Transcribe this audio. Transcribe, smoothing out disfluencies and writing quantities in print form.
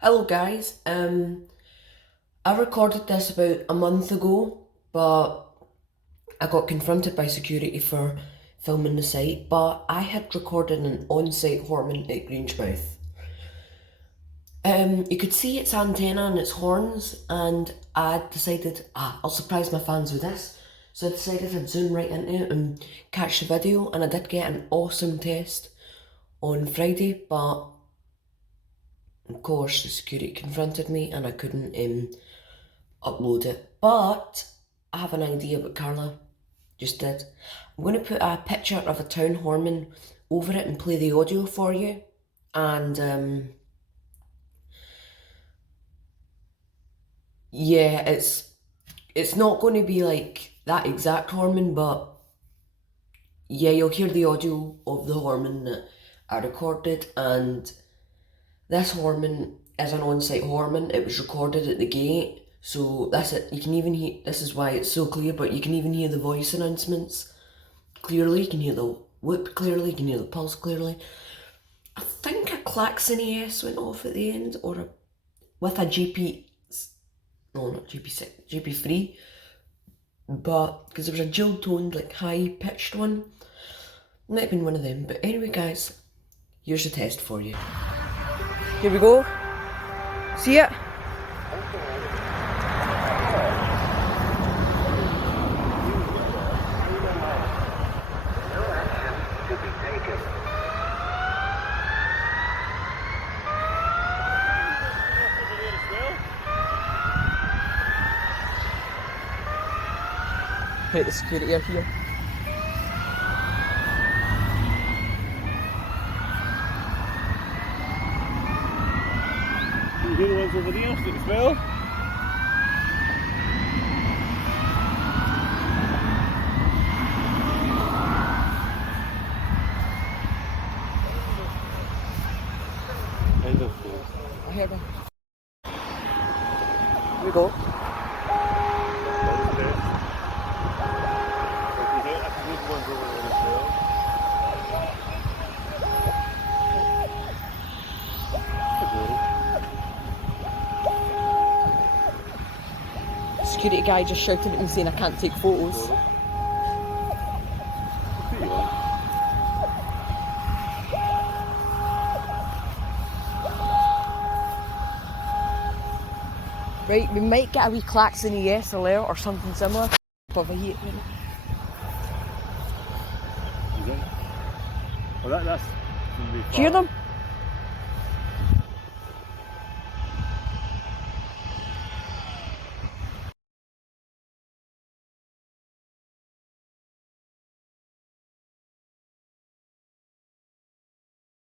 Hello guys, I recorded this about a month ago, but I got confronted by security for filming the site, but I had recorded an on-site horn at Grangemouth. You could see its antenna and its horns, and I decided, I'll surprise my fans with this. So I decided I'd zoom right into it and catch the video, and I did get an awesome test on Friday, but of course the security confronted me and I couldn't upload it. But I have an idea what Carla just did. I'm going to put a picture of a town horn over it and play the audio for you. And yeah, it's not going to be like that exact horn, but yeah, you'll hear the audio of the horn that I recorded. And this horn is an on-site horn. It was recorded at the gate. So that's it. You can even hear, this is why it's so clear, but you can even hear the voice announcements clearly. You can hear the whoop clearly, you can hear the pulse clearly. I think a klaxon ES went off at the end, or with a GP, no, not GP6, GP3, but because there was a dual toned, like high pitched one. Might have been one of them, but anyway guys, here's the test for you. Here we go. See it? Right, the security are here. You hear the ones over there as well? Kind of. I heard them. Here we go. Security guy just shouted at me saying I can't take photos. Right, we might get a wee klaxon ES alert or something similar. Of a heat. Well, that's Do you hear them?